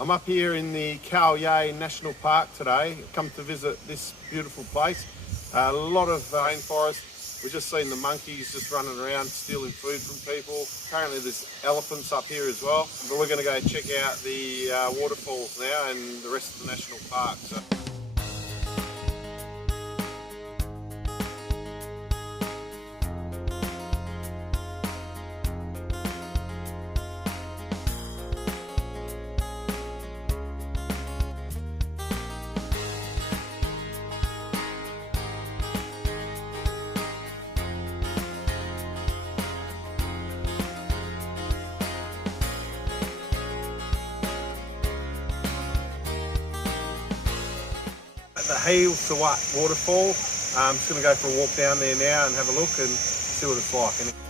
I'm up here in the Khao Yai National Park today. Come to visit this beautiful place. A lot of rainforest. We've just seen the monkeys just running around stealing food from people. Apparently there's elephants up here as well. But we're going to go check out the waterfalls now and the rest of the national park. So. The Khao Yai waterfall. I'm just going to go for a walk down there now and have a look and see what it's like.